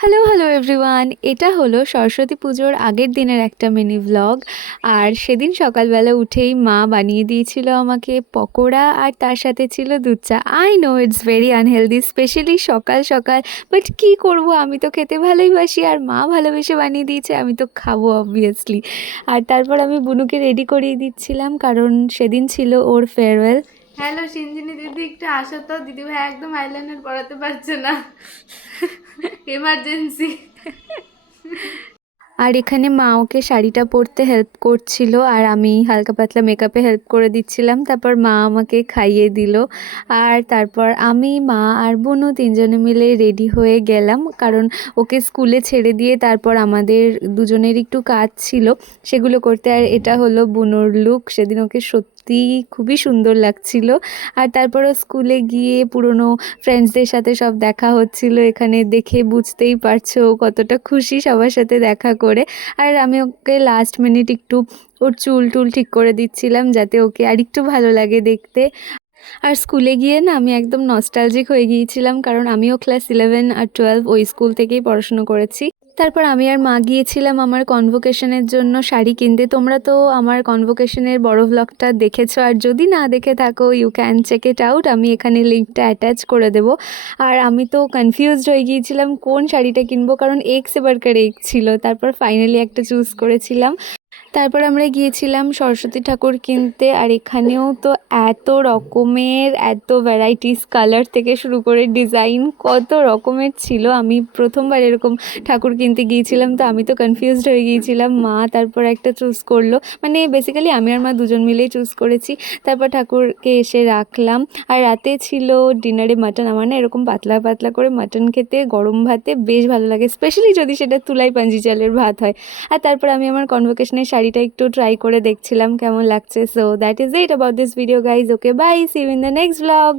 Hello hello everyone, এটা হলো সরস্বতী পুজোর আগের দিনের একটা মিনি ভ্লগ। আর সেদিন সকালবেলা উঠেই মা বানিয়ে দিয়েছিল আমাকে পকোড়া, আর তার সাথে ছিল দুধ চা। I know it's very unhealthy, specially সকাল সকাল, বাট কি করব, আমি তো খেতে ভালোইবাসি আর মা ভালোবেসে বানিয়ে দিয়েছে, আমি তো খাবো অবভিয়াসলি। আর তারপর আমি বুনুকে রেডি করিয়ে দিচ্ছিলাম, কারণ সেদিন ছিল ওর ফেয়ারওয়েল। হ্যালো সিঞ্জিনি দিদি, একটু আসো তো। দিদি ভাই একদম আইলাইনার পরাতে পারছে না, এমার্জেন্সি। আর এখানে মা ওকে শাড়িটা পরতে হেল্প করছিল, আর আমি হালকা পাতলা মেকআপে হেল্প করে দিচ্ছিলাম। তারপর মা আমাকে খাইয়ে দিল, আর তারপর আমি, মা আর বোনও তিনজনে মিলে রেডি হয়ে গেলাম, কারণ ওকে স্কুলে ছেড়ে দিয়ে তারপর আমাদের দুজনের একটু কাজ ছিল সেগুলো করতে। আর এটা হলো বুনোর লুক, সেদিন ওকে সত্যি খুবই সুন্দর লাগছিল। আর তারপরও স্কুলে গিয়ে পুরনো ফ্রেন্ডসদের সাথে সব দেখা হচ্ছিল, এখানে দেখে বুঝতেই পারছো কতটা খুশি সবার সাথে দেখা করে। আর আমি ওকে লাস্ট মিনিট একটু ওর চুল টুল ঠিক করে দিচ্ছিলাম, যাতে ওকে আরেকটু ভালো লাগে দেখতে। আর স্কুলে গিয়ে না আমি একদম নস্টালজিক হয়ে গিয়েছিলাম, কারণ আমিও ক্লাস 11 আর 12 ওই স্কুল থেকেই পড়াশুনো করেছি। তারপর আমি আর মা গিয়েছিলাম আমার কনভোকেশনের জন্য শাড়ি কিনতে। তোমরা তো আমার কনভোকেশনের বড় ভ্লগটা দেখেছো, আর যদি না দেখে থাকো you can check it out, আমি এখানে লিঙ্কটা অ্যাটাচ করে দেবো। আর আমি তো কনফিউজড হয়ে গিয়েছিলাম কোন শাড়িটা কিনবো, কারণ এক সে বাড়কর এক ছিল। তারপর ফাইনালি একটা চুজ করেছিলাম। তারপর আমরা গিয়েছিলাম সরস্বতী ঠাকুর কিনতে, আর এখানেও তো এত রকমের, এত ভ্যারাইটিস, কালার থেকে শুরু করে ডিজাইন কত রকমের ছিল। আমি প্রথমবার এরকম ঠাকুর কিনতে গিয়েছিলাম, তো আমি তো কনফিউজড হয়ে গিয়েছিলাম। মা তারপর একটা চুজ করলো, মানে বেসিক্যালি আমি আর মা দুজন মিলেই চুজ করেছি। তারপর ঠাকুরকে এসে রাখলাম। আর রাতে ছিল ডিনারে মাটন। আমার না এরকম পাতলা পাতলা করে মাটন খেতে গরম ভাতে বেশ ভালো লাগে, স্পেশালি যদি সেটা তুলাই পাঞ্জি চালের ভাত হয়। আর তারপর আমি আমার কনভোকেশনের শাড়িটা একটু ট্রাই করে দেখছিলাম কেমন লাগছে। So that is it about this video guys. Okay bye, see you in the next blog.